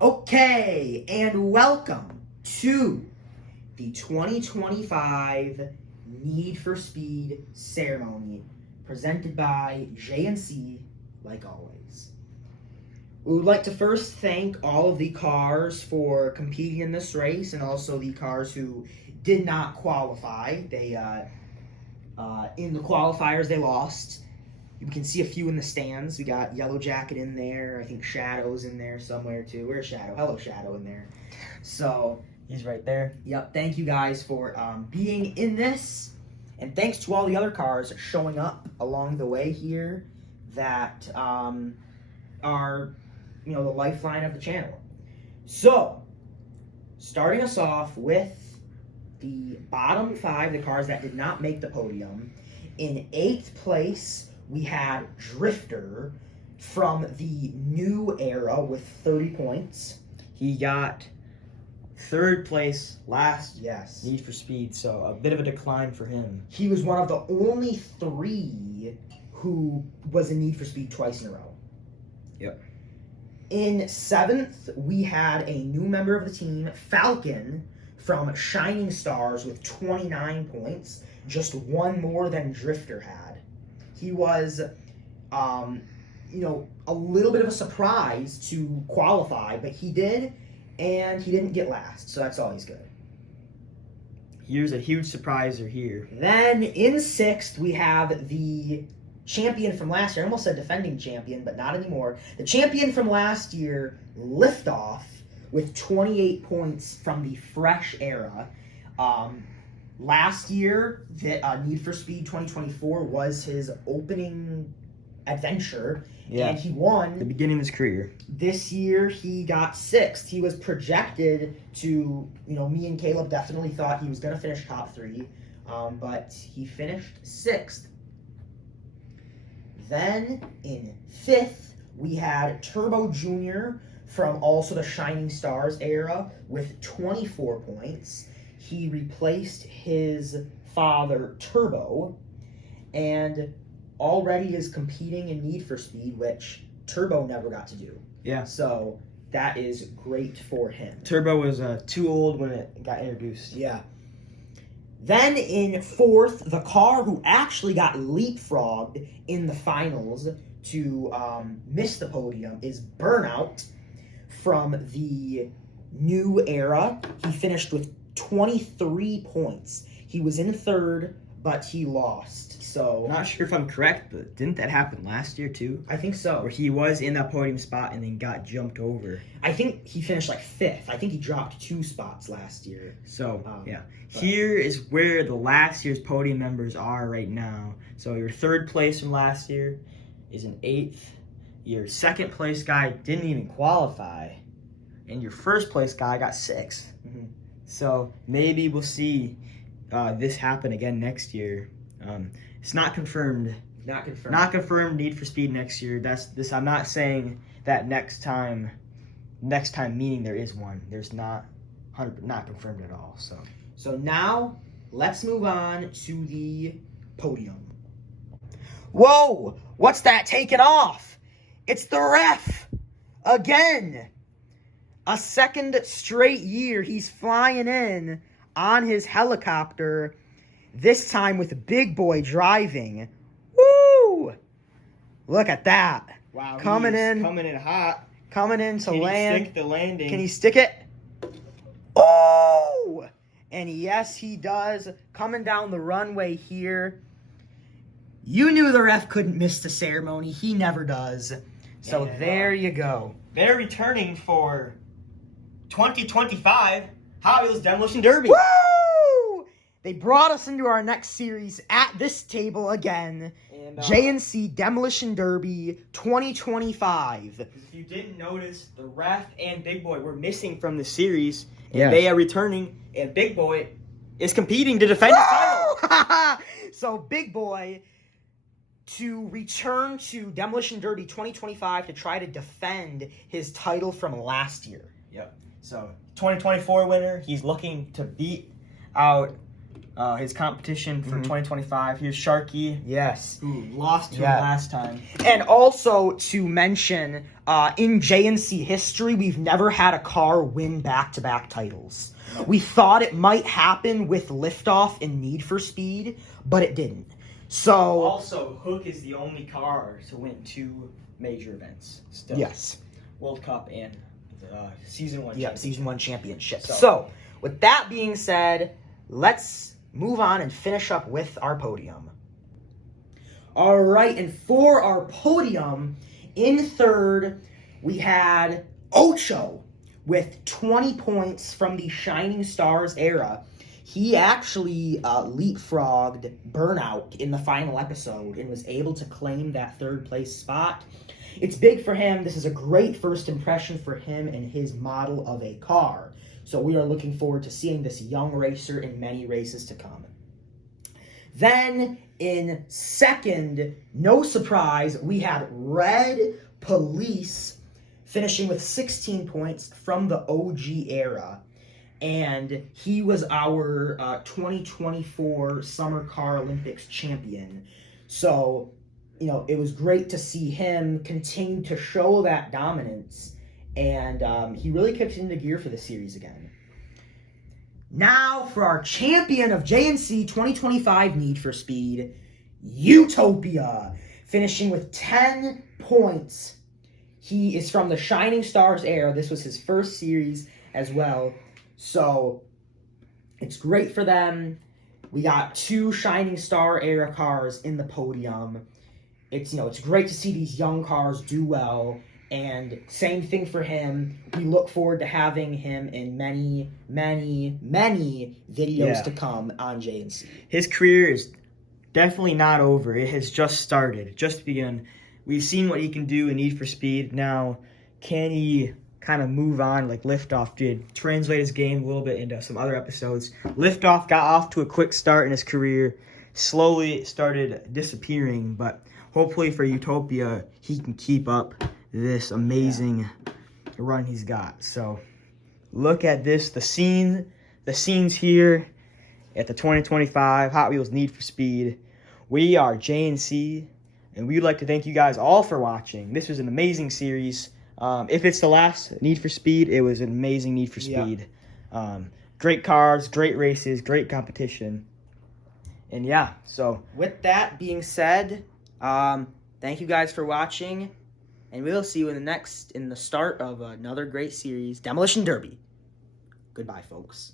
Okay, and welcome to the 2025 Need for Speed ceremony presented by JNC, like always. We would like to first thank all of the cars for competing in this race and also the cars who did not qualify. In the qualifiers, they lost. You can see a few in the stands. We got Yellow Jacket in there. I think Shadow's in there somewhere too. Where's Shadow? Hello, Shadow in there. So He's right there. Yep. Thank you guys for being in this, and thanks to all the other cars showing up along the way here that are, the lifeline of the channel. So, starting us off with the bottom five, the cars that did not make the podium. In 8th place, we had Drifter from the new era with 30 points. He got 3rd place last Yes. Need for Speed, so a bit of a decline for him. He was one of the only 3 who was in Need for Speed twice in a row. Yep. In 7th, we had a new member of the team, Falcon, from Shining Stars with 29 points, just one more than Drifter had. He was, a little bit of a surprise to qualify, but he did, and he didn't get last, so that's always good. Here's a huge surpriser here. Then in 6th, we have the champion from last year. I almost said defending champion, but not anymore. The champion from last year, Liftoff, with 28 points from the fresh era. Last year, Need for Speed 2024 was his opening adventure, and he won. The beginning of his career. This year, he got 6th. He was projected to, me and Caleb definitely thought he was going to finish top 3, but he finished 6th. Then, in 5th, we had Turbo Jr. from also the Shining Stars era with 24 points. He replaced his father, Turbo, and already is competing in Need for Speed, which Turbo never got to do. Yeah. So that is great for him. Turbo was too old when it got introduced. Yeah. Then in 4th, the car who actually got leapfrogged in the finals to miss the podium is Burnout from the new era. He finished with 23 points. He was in 3rd, but he lost. So I'm not sure if I'm correct, but didn't that happen last year too? I think so. Where he was in that podium spot and then got jumped over. I think he finished like 5th. I think he dropped 2 spots last year. So, yeah. Here is where the last year's podium members are right now. So your 3rd place from last year is in 8th. Your 2nd place guy didn't even qualify. And your 1st place guy got 6th. Mm-hmm. So maybe we'll see this happen again next year. It's not confirmed. Not confirmed. Not confirmed Need for Speed next year. I'm not saying that next time meaning there is one. There's not confirmed at all. So now let's move on to the podium. Whoa! What's that taking off? It's the ref again. A 2nd straight year he's flying in on his helicopter, this time with Big Boy driving. Woo! Look at that. Wow, coming in hot. Coming in to land. Can he stick the landing? Can he stick it? Oh! And yes, he does. Coming down the runway here. You knew the ref couldn't miss the ceremony. He never does. So there you go. They're returning for 2025 Hot Wheels Demolition Derby. Woo! They brought us into our next series at this table again. And, JNC Demolition Derby 2025. If you didn't notice, the ref and Big Boy were missing from the series, and they are returning, and Big Boy is competing to defend his title. So Big Boy to return to Demolition Derby 2025 to try to defend his title from last year. Yep. So 2024 winner, he's looking to beat out his competition for Mhm. 2025. Here's Sharky, Yes. who lost to Yeah. him last time. And also to mention, in JNC history, we've never had a car win back-to-back titles. We thought it might happen with Liftoff in Need for Speed, but it didn't. So, Also, Hook is the only car to win 2 major events. Still. yes. World Cup and Season 1. Yep, Season 1 championship. So- So, with that being said, let's move on and finish up with our podium. All right, and for our podium, in third, we had Ocho with 20 points from the Shining Stars era. He actually leapfrogged Burnout in the final episode and was able to claim that third place spot. It's big for him. This is a great first impression for him and his model of a car. So we are looking forward to seeing this young racer in many races to come. Then in second, no surprise, we had Red Police finishing with 16 points from the OG era. And he was our 2024 Summer Car Olympics champion. So, it was great to see him continue to show that dominance. And he really kicked into gear for the series again. Now for our champion of JNC 2025 Need for Speed, Utopia, finishing with 10 points. He is from the Shining Stars era. This was his first series as well. So it's great for them. We got 2 Shining Star era cars in the podium. It's great to see these young cars do well. And same thing for him. We look forward to having him in many, many, many videos to come on JNC. His career is definitely not over. It has just started, just begun. We've seen what he can do in Need for Speed. Now, can he kind of move on like Liftoff did, translate his game a little bit into some other episodes? Liftoff got off to a quick start in his career, slowly started disappearing, but hopefully for Utopia, he can keep up this amazing run he's got. So look at this, the scenes here at the 2025 Hot Wheels Need for Speed. We are JNC, and we'd like to thank you guys all for watching. This was an amazing series. If it's the last Need for Speed, it was an amazing Need for Speed. Great cars, great races, great competition. And yeah, so with that being said, thank you guys for watching, and we'll see you in the start of another great series, Demolition Derby. Goodbye, folks.